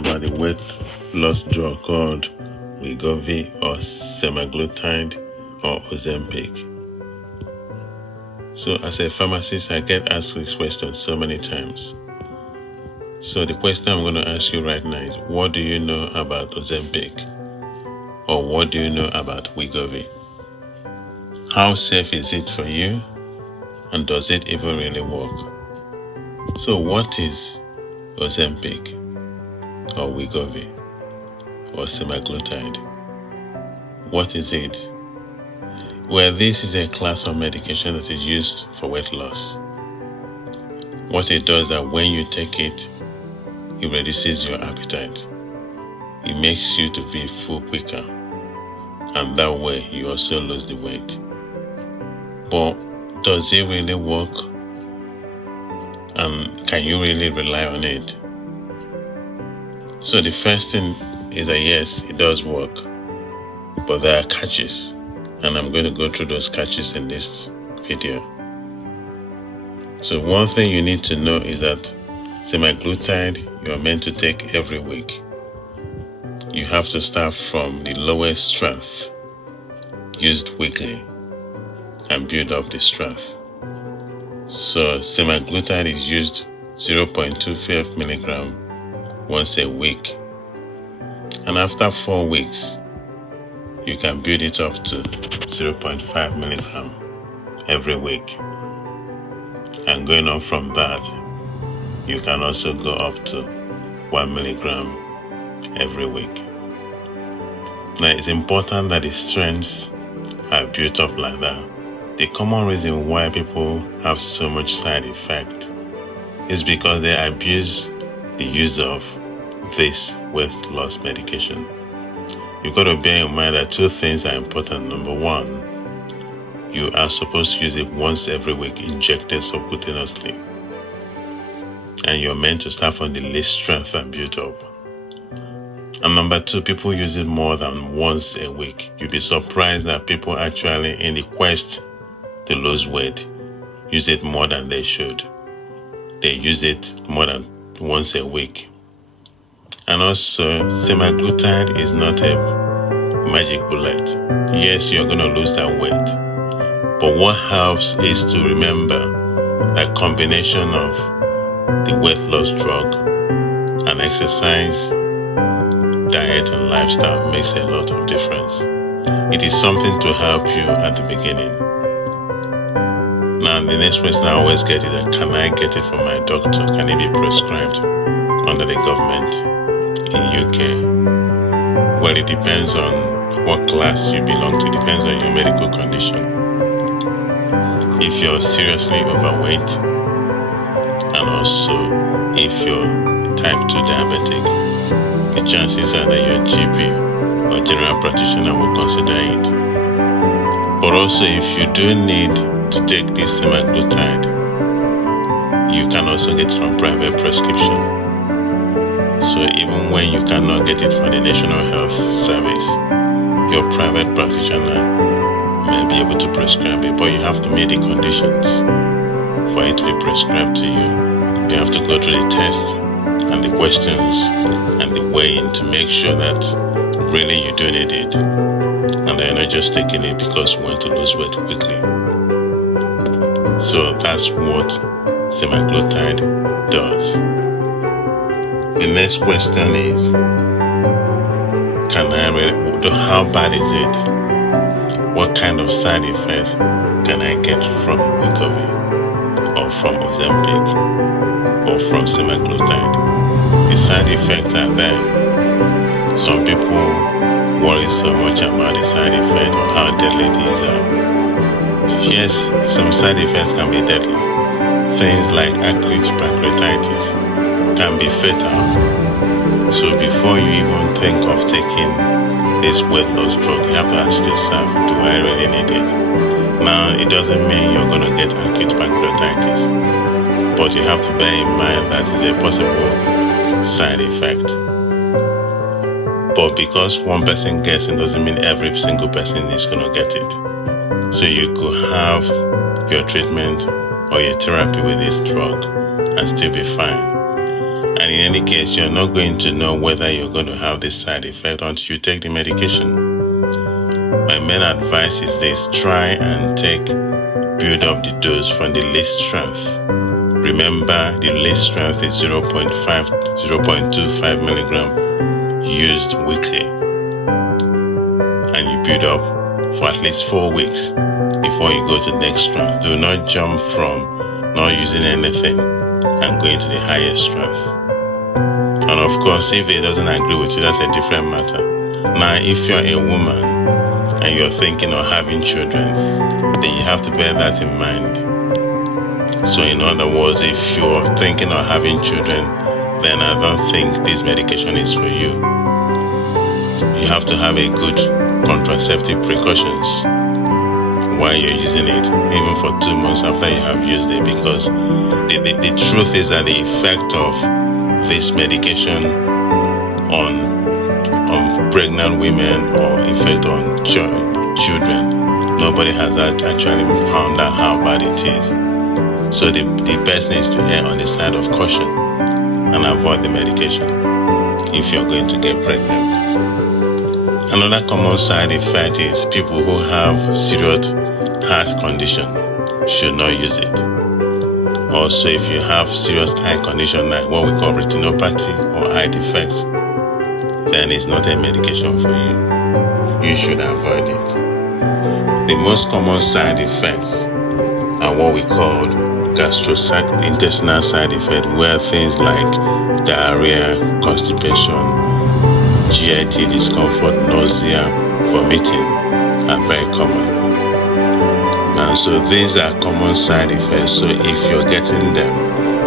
about the weight loss drug called Wegovy or SEMAGLUTIDE or Ozempic. So as a pharmacist, I get asked this question so many times. So the question I'm going to ask you right now is, what do you know about Ozempic? Or what do you know about Wegovy? How safe is it for you? And does it even really work? So what is Ozempic or Wegovy or semaglutide? What is it? Well, this is a class of medication that is used for weight loss. What it does is that when you take it, it reduces your appetite. It makes you to be full quicker. And that way, you also lose the weight. But does it really work? And can you really rely on it? So the first thing is that yes, it does work. But there are catches. And I'm going to go through those catches in this video. So one thing you need to know is that semaglutide you are meant to take every week. You have to start from the lowest strength used weekly and build up the strength. So semaglutide is used 0.25 milligram once a week. And after 4 weeks, you can build it up to 0.5 milligram every week. And going on from that, you can also go up to 1 milligram every week. Now, it's important that the strengths are built up like that. The common reason why people have so much side effect is because they abuse the use of this weight loss medication. You've got to bear in mind that two things are important. Number one, you are supposed to use it once every week, injected subcutaneously. And you're meant to start from the least strength and build up. And number two, people use it more than once a week. You'll be surprised that people actually, in the quest to lose weight, use it more than they should. They use it more than once a week. And also, semaglutide is not a magic bullet. Yes, you're going to lose that weight. But what helps is to remember that combination of the weight loss drug and exercise, diet and lifestyle makes a lot of difference. It is something to help you at the beginning. Now, the next question I always get is that, can I get it from my doctor? Can it be prescribed under the government in UK? Well, it depends on what class you belong to. It depends on your medical condition. If you're seriously overweight, and also if you're type 2 diabetic, the chances are that your GP or general practitioner will consider it. But also, if you do need to take this semaglutide, you can also get it from private prescription. So even when you cannot get it from the National Health Service, your private practitioner may be able to prescribe it, but you have to meet the conditions for it to be prescribed to you. You have to go through the tests and the questions and the weighing to make sure that really you do need it, and that you're not just taking it because you want to lose weight quickly. So that's what semaglutide does. The next question is, how bad is it? What kind of side effects can I get from Wegovy or from Ozempic or from semaglutide? The side effects are there. Some people worry so much about the side effect or how deadly these are. Yes, some side effects can be deadly. Things like acute pancreatitis can be fatal. So before you even think of taking this weight loss drug, you have to ask yourself, do I really need it? Now, it doesn't mean you're going to get acute pancreatitis, but you have to bear in mind that it's a possible side effect. But because one person gets it doesn't mean every single person is going to get it. So you could have your treatment or your therapy with this drug and still be fine. And in any case, you're not going to know whether you're going to have this side effect until you take the medication. My main advice is this: try and build up the dose from the least strength. Remember, the least strength is 0.25 milligram used weekly. And you build up for at least 4 weeks before you go to the next strength. Do not jump from not using anything and going to the highest strength. And of course, if it doesn't agree with you, that's a different matter. Now, if you're a woman and you're thinking of having children, then you have to bear that in mind. So in other words, if you're thinking of having children, then I don't think this medication is for you. You have to have a good contraceptive precautions while you're using it, even for 2 months after you have used it, because the truth is that the effect of this medication on pregnant women or effect on children, nobody has actually found out how bad it is. So the best is to err on the side of caution and avoid the medication if you're going to get pregnant. Another common side effect is people who have serious heart condition should not use it. Also, if you have serious eye condition like what we call retinopathy or eye defects, then it's not a medication for you. You should avoid it. The most common side effects are what we call gastrointestinal side effects, where things like diarrhea, constipation, GIT discomfort, nausea, vomiting are very common. And so these are common side effects. So if you're getting them,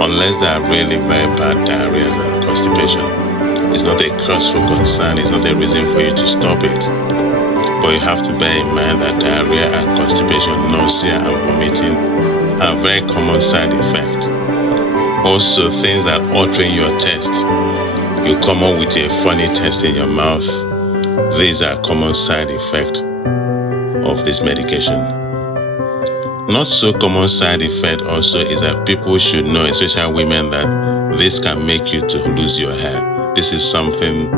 unless they are really very bad diarrhea and constipation, it's not a cause for concern, it's not a reason for you to stop it. But you have to bear in mind that diarrhea and constipation, nausea and vomiting are very common side effects. Also, things that alter your taste. You come up with a funny taste in your mouth. These are common side effects of this medication. Not so common side effect also is that people should know, especially women, that this can make you to lose your hair. This is something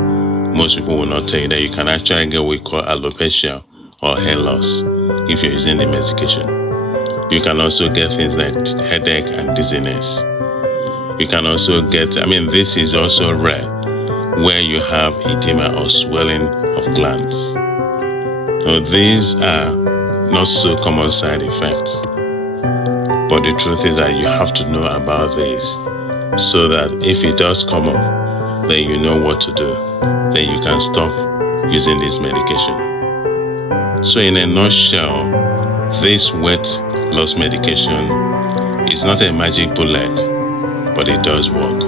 most people will not tell you, that you can actually get what we call alopecia or hair loss if you're using the medication. You can also get things like headache and dizziness. You can also get, this is also rare, where you have edema or swelling of glands. Now, these are not so common side effects. But the truth is that you have to know about this, so that if it does come up, then you know what to do. Then you can stop using this medication. So in a nutshell, this weight loss medication is not a magic bullet, but it does work.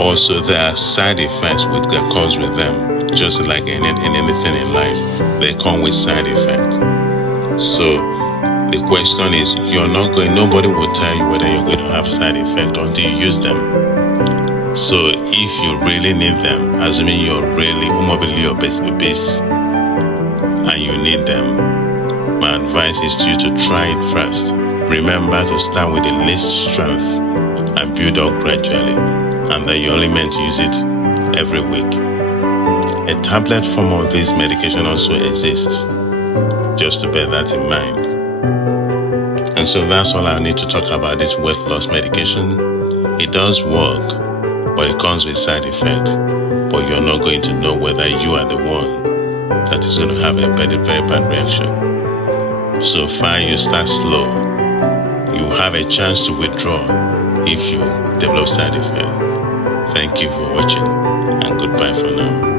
Also, there are side effects that comes with them. Just like in anything in life, they come with side effects. So the question is, nobody will tell you whether you're going to have side effect until you use them. So if you really need them, assuming you're really morbidly obese and you need them, my advice is to you to try it first. Remember to start with the least strength and build up gradually, and that you're only meant to use it every week. A tablet form of this medication also exists, just to bear that in mind. And so that's all I need to talk about this weight loss medication. It does work, but it comes with side effects. But you're not going to know whether you are the one that is going to have a very, very bad reaction. So far, you start slow. You have a chance to withdraw if you develop side effects. Thank you for watching, and goodbye for now.